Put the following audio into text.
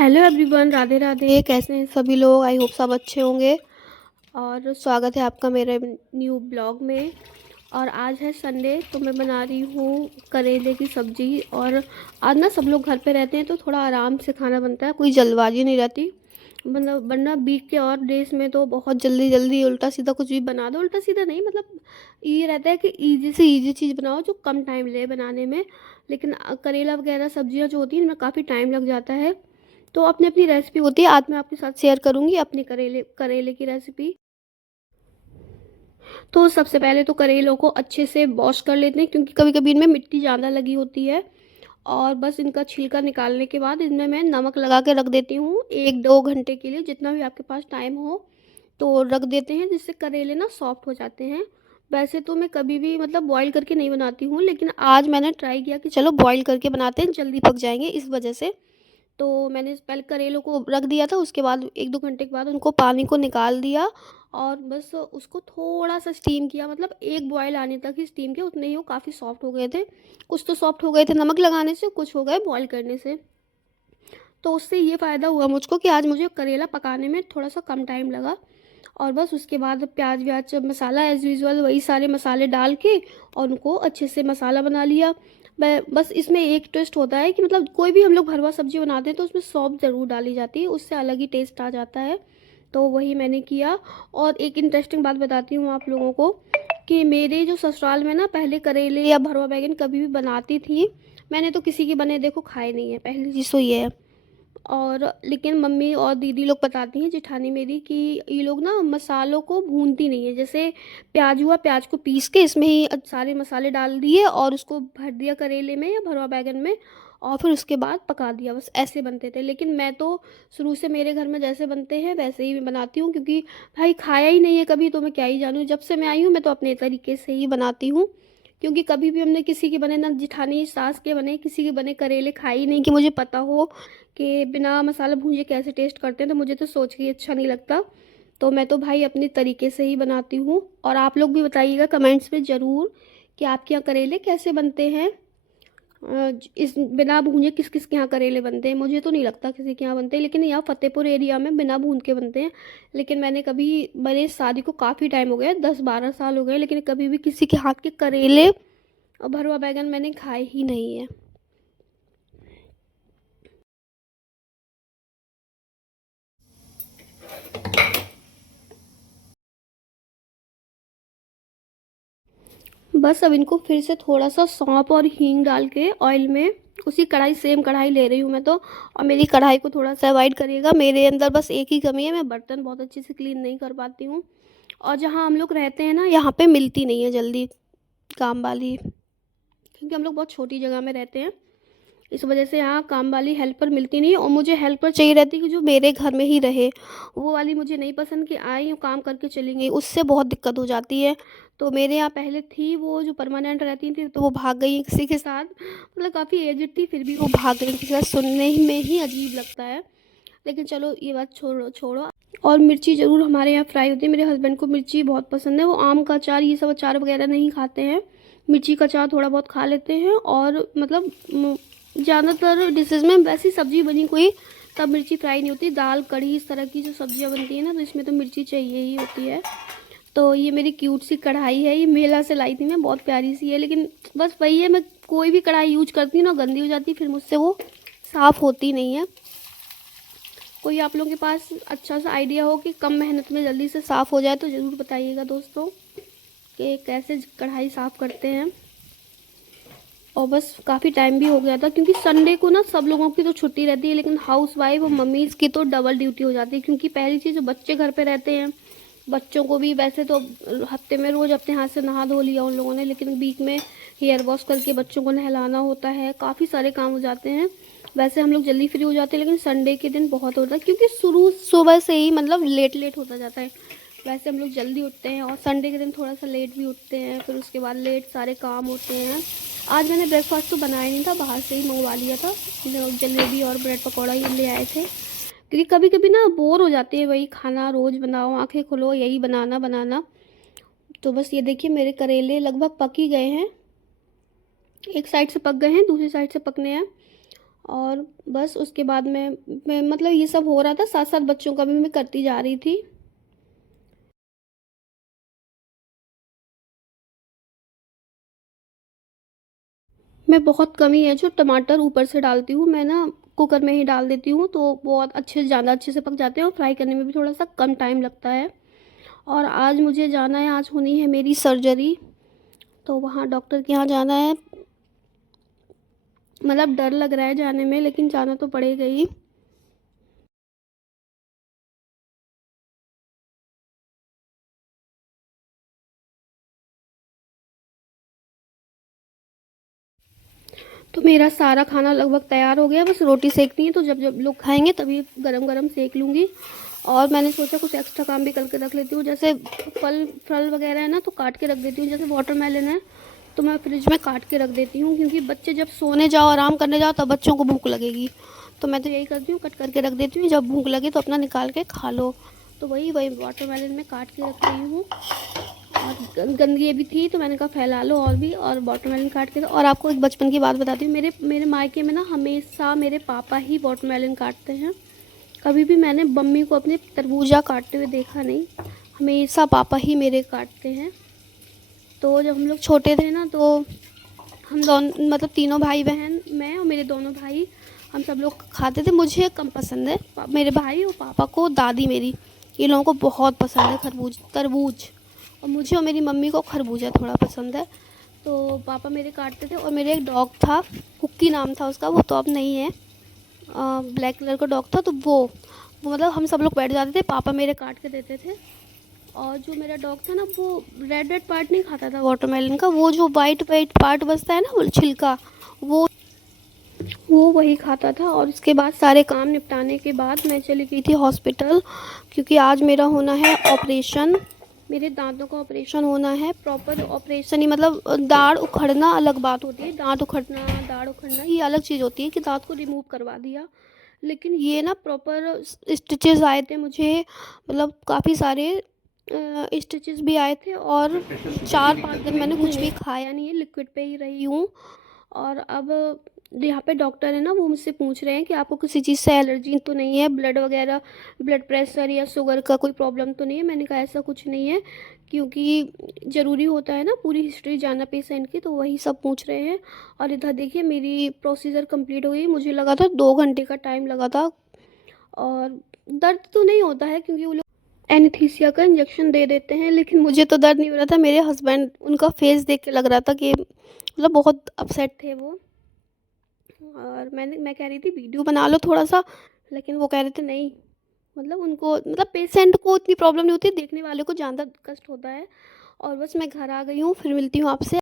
Hello everyone, Radhe Radhe. कैसे हैं सभी लोग? आई होप सब अच्छे होंगे। और स्वागत है आपका मेरे न्यू ब्लॉग में। और आज है संडे, तो मैं बना रही हूँ करेले की सब्ज़ी। और आज ना सब लोग घर पे रहते हैं तो थोड़ा आराम से खाना बनता है, कोई जल्दबाजी नहीं रहती। मतलब वरना वीक के और डेज में तो बहुत जल्दी जल्दी उल्टा सीधा कुछ भी बना दो। उल्टा सीधा नहीं, मतलब ये रहता है कि ईजी से ईजी चीज़ बनाओ जो कम टाइम ले बनाने में। लेकिन करेला वगैरह सब्जियाँ जो होती हैं इनमें काफ़ी टाइम लग जाता है। तो अपनी अपनी रेसिपी होती है। आज मैं आपके साथ शेयर करूंगी अपनी करेले करेले की रेसिपी। तो सबसे पहले तो करेलों को अच्छे से वॉश कर लेते हैं, क्योंकि कभी कभी इनमें मिट्टी ज़्यादा लगी होती है। और बस इनका छिलका निकालने के बाद इनमें मैं नमक लगा के रख देती हूँ 1-2 घंटे के लिए, जितना भी आपके पास टाइम हो तो रख देते हैं, जिससे करेले ना सॉफ्ट हो जाते हैं। वैसे तो मैं कभी भी मतलब बॉईल करके नहीं बनाती हूँ, लेकिन आज मैंने ट्राई किया कि चलो बॉईल करके बनाते हैं, जल्दी पक जाएंगे इस वजह से। तो मैंने पहले करेलों को रख दिया था, उसके बाद 1-2 घंटे के बाद उनको पानी को निकाल दिया। और बस उसको थोड़ा सा स्टीम किया, मतलब एक बॉयल आने तक ही स्टीम किया, उतने ही वो काफ़ी सॉफ्ट हो गए थे। कुछ तो सॉफ्ट हो गए थे नमक लगाने से, कुछ हो गए बॉयल करने से। तो उससे ये फ़ायदा हुआ मुझको कि आज मुझे करेला पकाने में थोड़ा सा कम टाइम लगा। और बस उसके बाद प्याज व्याज मसाला एज़ यूजुअल वही सारे मसाले डाल के और उनको अच्छे से मसाला बना लिया। मैं बस इसमें एक ट्विस्ट होता है कि मतलब कोई भी हम लोग भरवा सब्ज़ी बनाते हैं तो उसमें सौंफ ज़रूर डाली जाती है, उससे अलग ही टेस्ट आ जाता है। तो वही मैंने किया। और एक इंटरेस्टिंग बात बताती हूँ आप लोगों को कि मेरे जो ससुराल में ना पहले करेले या भरवा बैंगन कभी भी बनाती थी, मैंने तो किसी के बने देखो खाए नहीं है, पहली चीज़ तो ये है। और लेकिन मम्मी और दीदी लोग बताती हैं, जेठानी मेरी, कि ये लोग ना मसालों को भूनती नहीं है। जैसे प्याज हुआ, प्याज को पीस के इसमें ही सारे मसाले डाल दिए और उसको भर दिया करेले में या भरवा बैगन में, और फिर उसके बाद पका दिया, बस ऐसे बनते थे। लेकिन मैं तो शुरू से मेरे घर में जैसे बनते हैं वैसे ही बनाती हूँ, क्योंकि भाई खाया ही नहीं है कभी, तो मैं क्या ही जानूँ। जब से मैं आई हूँ मैं तो अपने तरीके से ही बनाती हूँ, क्योंकि कभी भी हमने किसी के बने, ना जिठानी सास के बने, किसी के बने करेले खाए ही नहीं कि मुझे पता हो कि बिना मसाला भूंजे कैसे टेस्ट करते हैं। तो मुझे तो सोच के ही अच्छा नहीं लगता। तो मैं तो भाई अपने तरीके से ही बनाती हूँ। और आप लोग भी बताइएगा कमेंट्स में ज़रूर कि आपके यहाँ करेले कैसे बनते हैं। इस बिना भूंजे किस किस के यहाँ करेले बनते हैं, मुझे तो नहीं लगता किसी के यहाँ बनते हैं, लेकिन यहाँ फतेहपुर एरिया में बिना भून के बनते हैं। लेकिन मैंने कभी, मेरे शादी को काफ़ी टाइम हो गया, 10-12 साल हो गए, लेकिन कभी भी किसी के हाथ के करेले और भरवा बैगन मैंने खाए ही नहीं है। बस अब इनको फिर से थोड़ा सा सौंफ और हींग डाल के ऑयल में, उसी कढ़ाई, सेम कढ़ाई ले रही हूँ मैं तो। और मेरी कढ़ाई को थोड़ा सा अवॉइड करिएगा, मेरे अंदर बस एक ही कमी है, मैं बर्तन बहुत अच्छे से क्लीन नहीं कर पाती हूँ। और जहाँ हम लोग रहते हैं ना, यहाँ पे मिलती नहीं है जल्दी काम वाली, क्योंकि हम लोग बहुत छोटी जगह में रहते हैं। इस वजह से यहाँ काम वाली हेल्पर मिलती नहीं है, और मुझे हेल्पर चाहिए रहती है कि जो मेरे घर में ही रहे। वो वाली मुझे नहीं पसंद कि आई काम करके चली गई, उससे बहुत दिक्कत हो जाती है। तो मेरे यहाँ पहले थी वो जो परमानेंट रहती थी, तो वो भाग गई किसी के साथ, मतलब काफ़ी एजड थी, फिर भी वो भाग गई किसी के साथ, सुनने ही में ही अजीब लगता है। लेकिन चलो ये बात छोड़ो छोड़ो। और मिर्ची ज़रूर हमारे यहाँ फ्राई होती है, मेरे हस्बैंड को मिर्ची बहुत पसंद है, वो आम का अचार ये सब अचार वगैरह नहीं खाते हैं। मिर्ची का अचार थोड़ा बहुत खा लेते हैं। और मतलब ज़्यादातर डिशेज़ में वैसी सब्ज़ी बनी कोई तब मिर्ची फ्राई नहीं होती। दाल कढ़ी इस तरह की जो सब्जियां बनती है ना, तो इसमें तो मिर्ची चाहिए ही होती है। तो ये मेरी क्यूट सी कढ़ाई है, ये मेला से लाई थी मैं, बहुत प्यारी सी है। लेकिन बस वही है, मैं कोई भी कढ़ाई यूज करती हूँ ना गंदी हो जाती, फिर मुझसे वो साफ़ होती नहीं है। कोई आप लोगों के पास अच्छा सा आइडिया हो कि कम मेहनत में जल्दी से साफ़ हो जाए तो ज़रूर बताइएगा दोस्तों, कि कैसे कढ़ाई साफ़ करते हैं। और बस काफ़ी टाइम भी हो गया था, क्योंकि संडे को ना सब लोगों की तो छुट्टी रहती है, लेकिन हाउस वाइफ और मम्मीज़ की तो डबल ड्यूटी हो जाती है। क्योंकि पहली चीज़, बच्चे घर पे रहते हैं, बच्चों को भी वैसे तो हफ्ते में रोज़ अपने हाथ से नहा धो लिया उन लोगों ने, लेकिन वीक में हेयर वॉश करके बच्चों को नहलाना होता है, काफ़ी सारे काम हो जाते हैं। वैसे हम लोग जल्दी फ्री हो जाते हैं, लेकिन संडे के दिन बहुत होता है, क्योंकि शुरू सुबह से ही मतलब लेट लेट होता जाता है। वैसे हम लोग जल्दी उठते हैं और संडे के दिन थोड़ा सा लेट भी उठते हैं, फिर उसके बाद लेट सारे काम होते हैं। आज मैंने ब्रेकफास्ट तो बनाया नहीं था, बाहर से ही मंगवा लिया था, जलेबी और ब्रेड पकौड़ा ये ले आए थे। क्योंकि कभी कभी ना बोर हो जाते हैं, वही खाना रोज़ बनाओ, आंखें खोलो यही बनाना बनाना। तो बस ये देखिए मेरे करेले लगभग पक ही गए हैं, एक साइड से पक गए हैं, दूसरी साइड से पकने हैं। और बस उसके बाद मैं मतलब ये सब हो रहा था, साथ-साथ बच्चों का भी मैं करती जा रही थी। मैं बहुत कम ही है जो टमाटर ऊपर से डालती हूँ, मैं ना कुकर में ही डाल देती हूँ, तो बहुत ज़्यादा अच्छे से पक जाते हैं और फ्राई करने में भी थोड़ा-सा कम टाइम लगता है। और आज मुझे जाना है, आज होनी है मेरी सर्जरी, तो वहाँ डॉक्टर के यहाँ जाना है। मतलब डर लग रहा है जाने में, लेकिन जाना तो पड़ेगा ही। तो मेरा सारा खाना लगभग तैयार हो गया, बस रोटी सेकनी है, तो जब जब लोग खाएंगे तभी गरम गरम सेक लूँगी। और मैंने सोचा कुछ एक्स्ट्रा काम भी करके रख लेती हूँ, जैसे फल फल वगैरह है ना, तो काट के रख देती हूँ। जैसे वाटरमेलन है, तो मैं फ्रिज में काट के रख देती हूँ, क्योंकि बच्चे जब सोने जाओ, आराम करने जाओ, तब बच्चों को भूख लगेगी। तो मैं तो यही करती हूँ, कट करके रख देती हूँ, जब भूख लगे तो अपना निकाल के खा लो। तो वही वही वाटरमेलन में काट के रख रही हूँ। और गंदगी भी थी, तो मैंने कहा फैला लो और भी, और वाटरमेलन काट के। और आपको एक बचपन की बात बताती हूँ, मेरे मेरे मायके में ना हमेशा मेरे पापा ही वाटरमेलन काटते हैं। कभी भी मैंने मम्मी को अपने तरबूजा काटते हुए देखा नहीं, हमेशा पापा ही मेरे काटते हैं। तो जब हम लोग छोटे थे ना, तो हम दोनों मतलब तीनों भाई बहन, मैं और मेरे दोनों भाई, हम सब लोग खाते थे। मुझे कम पसंद है, मेरे भाई और पापा को, दादी मेरी, ये लोगों को बहुत पसंद है तरबूज। और मुझे और मेरी मम्मी को खरबूजा थोड़ा पसंद है। तो पापा मेरे काटते थे। और मेरे एक डॉग था, कुक्की नाम था उसका, वो तो अब नहीं है। ब्लैक कलर का डॉग था, तो वो मतलब हम सब लोग बैठ जाते थे, पापा मेरे काट के देते थे। और जो मेरा डॉग था ना, वो रेड रेड पार्ट नहीं खाता था वाटरमेलन का, वो जो वाइट वाइट पार्ट बचता है ना, वो छिलका, वो वो वही खाता था। और उसके बाद सारे काम निपटाने के बाद मैं चली गई थी हॉस्पिटल, क्योंकि आज मेरा होना है ऑपरेशन। मेरे दांतों का ऑपरेशन होना है, प्रॉपर ऑपरेशन ही, मतलब दाढ़ उखड़ना अलग बात होती है, दांत उखड़ना, दाढ़ उखड़ना ये अलग चीज़ होती है, कि दांत को रिमूव करवा दिया। लेकिन ये ना प्रॉपर स्टिचेस आए थे मुझे, मतलब काफ़ी सारे स्टिचेस भी आए थे। और 4-5 दिन मैंने कुछ भी खाया नहीं है, लिक्विड पे ही रही हूँ। और अब यहाँ पे डॉक्टर है ना, वो मुझसे पूछ रहे हैं कि आपको किसी चीज़ से एलर्जी तो नहीं है, ब्लड वगैरह, ब्लड प्रेशर या शुगर का कोई प्रॉब्लम तो नहीं है। मैंने कहा ऐसा कुछ नहीं है, क्योंकि ज़रूरी होता है ना पूरी हिस्ट्री जानना पेशेंट की, तो वही सब पूछ रहे हैं। और इधर देखिए मेरी प्रोसीजर कंप्लीट हो गई, मुझे लगा था 2 घंटे का टाइम लगा था। और दर्द तो नहीं होता है, क्योंकि वो लोग एनेस्थीसिया का इंजेक्शन दे देते हैं, लेकिन मुझे तो दर्द नहीं हो रहा था। मेरे हस्बैंड, उनका फेस देख के लग रहा था कि मतलब बहुत अपसेट थे वो। और मैं कह रही थी वीडियो बना लो थोड़ा सा, लेकिन वो कह रहे थे नहीं, मतलब उनको, मतलब पेशेंट को इतनी प्रॉब्लम नहीं होती, देखने वाले को ज़्यादा कष्ट होता है। और बस मैं घर आ गई हूँ, फिर मिलती हूँ आपसे।